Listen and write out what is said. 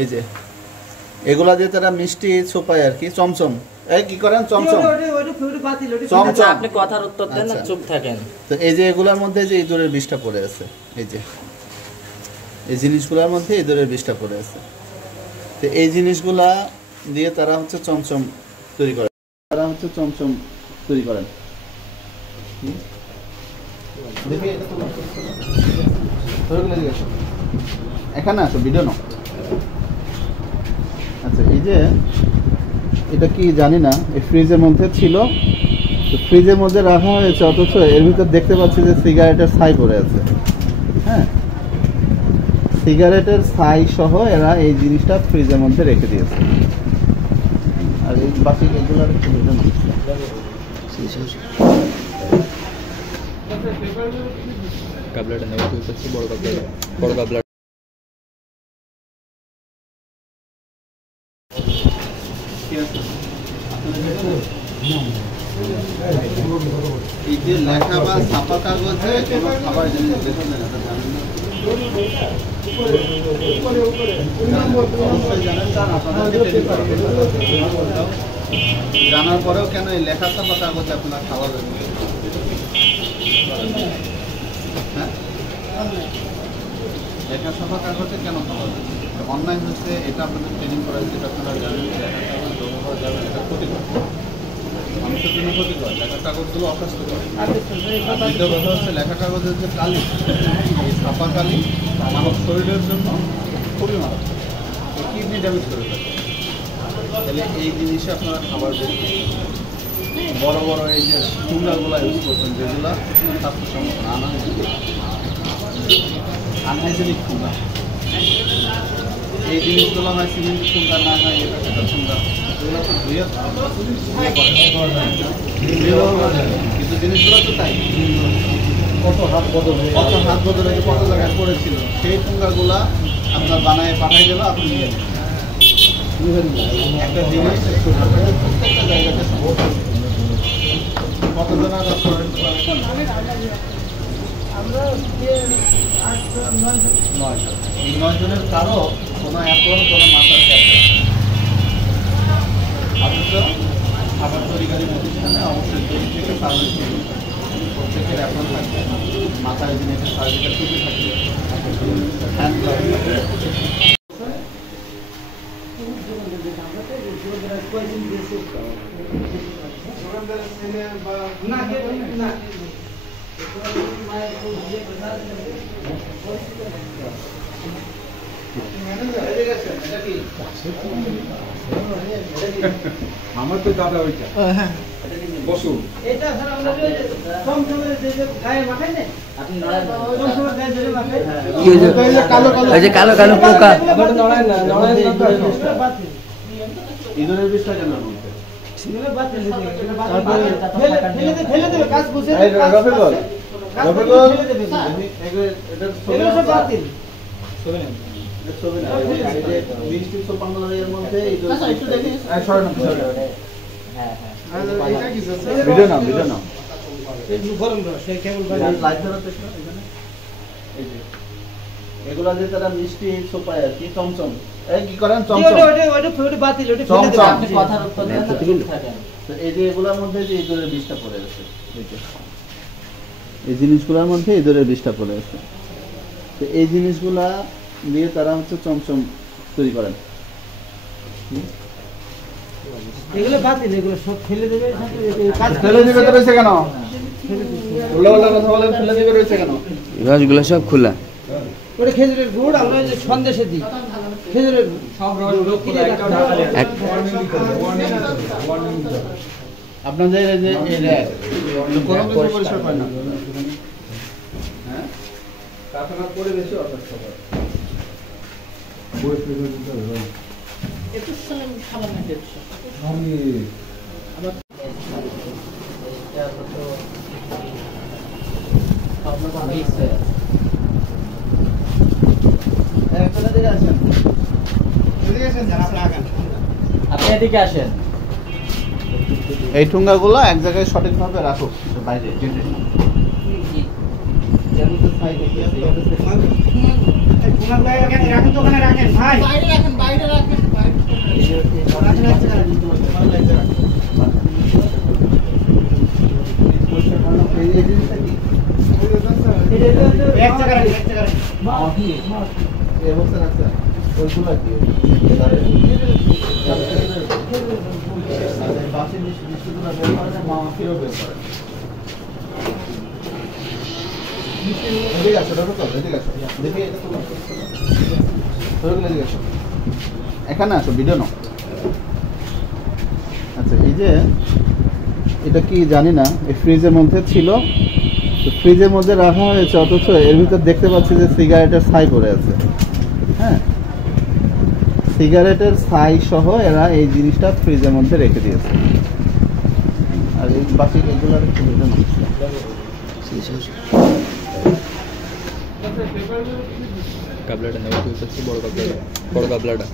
এই যে এগুলা দিয়ে তারা মিষ্টি ছোপায় আর কি, চমচম। এই কি করেন চমচম? চমচম। আপনি কথার উত্তর দেন না, চুপ থাকেন। তো এই যে এগুলার মধ্যে যে ইঁদুরের বিষটা পড়ে আছে, এই যে এই জিনিসগুলোর মধ্যে ইঁদুরের বিষটা পড়ে আছে। তো এই জিনিসগুলা দিয়ে তারা হচ্ছে চমচম তৈরি করে, এখানে আসো, ভিডিও নাও। আচ্ছা, এই যে এটা কি জানি না, এই ফ্রিজের মধ্যে ছিল, তো ফ্রিজের মধ্যে রাখা হয়েছে, অথচ এর ভিতর দেখতে পাচ্ছি যে সিগারেটের ছাই পড়ে আছে। হ্যাঁ, সিগারেটের ছাই সহ এরা এই জিনিসটা ফ্রিজের মধ্যে রেখে দিয়েছে। আর এই বাকি এগুলো একটু ভিডিও নাও। কাবলাটা নেওয়া তো বড় কাবলা। এই যে লেখা বা ছাপা কাগজে কোনো খাবার জিনিস দেখা যায় না, জানেন না? জানার পরেও কেন এই লেখা ছাপা কাগজে আপনার খাওয়া যাবে? হ্যাঁ, লেখা ছাপা কাগজে কেন খাওয়া যাবে? অনলাইন হচ্ছে, এটা আপনাদের ট্রেনিং করা হচ্ছে, এটা আপনারা জানেন যে লেখা কাগজ ব্যবহার করা যাবে, এটা ক্ষতিকর, মানুষের জন্য ক্ষতিকর। লেখা কাগজগুলো অস্বাস্থ্যকর। আর দ্বিতীয় কথা হচ্ছে, লেখা কাগজের যে কালি, এই ছাপা কালি মানব শরীরের জন্য খুবই মারাত্মক, কিডনি ড্যামেজ করে থাকে। তাহলে এই জিনিসে আপনারা খাবার বড় বড় এই যে ঠুঙ্গাগুলো ইউজ করছেন, যেগুলো স্বাস্থ্যসম্মত আনহাইজেনিক ঠুঙ্গা, এই জিনিসগুলো হয় সিমেন্ট ঠুঙ্গা, না হয় এটা সেটা ঠুঙ্গা, এগুলো তো ধুয়ে কিন্তু জিনিসগুলো তো তাই, কত হাত বদলে কত জায়গায় পড়েছিল, সেই ঠুঙ্গাগুলা আপনার বানায় পাঠাই দেবে, আপনি নিয়ে একটা জিনিস প্রত্যেকটা জায়গাতে কত জনের কাজ করেন? 9 জনের কারো কোনো অ্যাপ্রন, কোনো মাথার ক্যাপ নেই। অথচ খাবার তৈরিকারী প্রতিষ্ঠানে অবশ্যই 2 থেকে 4 প্রত্যেকের অ্যাপ্রন থাকবে, মাথায় জিনিসের সার্জিক্যাল টুপি থাকবে, হ্যান্ড গ্লাভ থাকবে। আমার তো দাদা ওইটা বসু, এটা স্যার আমরা চমচমের যে গায়ে মাখায় না, আপনি চমচমের গায়ে ধরে মাখায়, এই যে কালো কালো পোকা, নড়ায় না ইঁদুরের বিষটা কেন বলতে? ফেলে দেবে, কাজ বুঝে রফিকুল মিষ্টি ছোপানোর এর মধ্যে ভিডিও নাও, ভিডিও নাও। এগুলা যে তারা মিষ্টি ছোপায় আর কি, চমচম। এই কি করেন চমচম? আপনি কথার উত্তর দেন না, চুপ থাকেন। এই যে এগুলোর মধ্যে যে ইঁদুরের বিষটা পড়ে আছে, এই জিনিসগুলোর মধ্যে ইঁদুরের বিষটা পড়ে আছে। তো এই জিনিসগুলা দিয়ে তারা হচ্ছে চমচম তৈরি করেন। এগুলো বাতিল, এগুলো সব ফেলে দেবে। ফেলে দিবে তো রয়েছে কেন? উল্টা উল্টা কথা বলেন, ফেলে দিবে রয়েছে কেন? রসগুলো সব খোলা। ওটা খেজুরের গুড়, আমরা যে সন্দেশে দিই খেজুরের গুড়, সব আপনাদের এই যে এই র্যাক কোনো কিছু পরিষ্কার করে না, হ্যাঁ, কারখানা করে বেশি অস্বাস্থ্যকর। একটু সালাম খাবার না দেখছো আমি আবার আপনি এদিকে আসেন। এই ঠুঙ্গাগুলো এক জায়গায় সঠিকভাবে রাখো, বাইরে রাখেন তো, ওখানে রাখেন ভাই, বাইরে রাখেন, বাইরে ওইগুলো কি বাসি মিষ্টিগুলো বের করে না, মা ফিরও বের করে। এদিকে আসো, এদিকে আসো। দেখি এটা তো এদিকে আসো। এখানে আসো, ভিডিও নাও। আচ্ছা, এই যে এটা কি জানি না, এই ফ্রিজের মধ্যে ছিল, তো ফ্রিজের মধ্যে রাখা হয়েছে, অথচ এর ভিতর দেখতে পাচ্ছি যে সিগারেটের ছাই পড়ে আছে। হ্যাঁ, সিগারেটের ছাই সহ এরা এই জিনিসটা ফ্রিজের মধ্যে রেখে দিয়েছে। আর এই বাকি এগুলো একটু ভেবে নাও। গাবলাটা নেওয়া তুলতেছি, বড় গাবলাটা।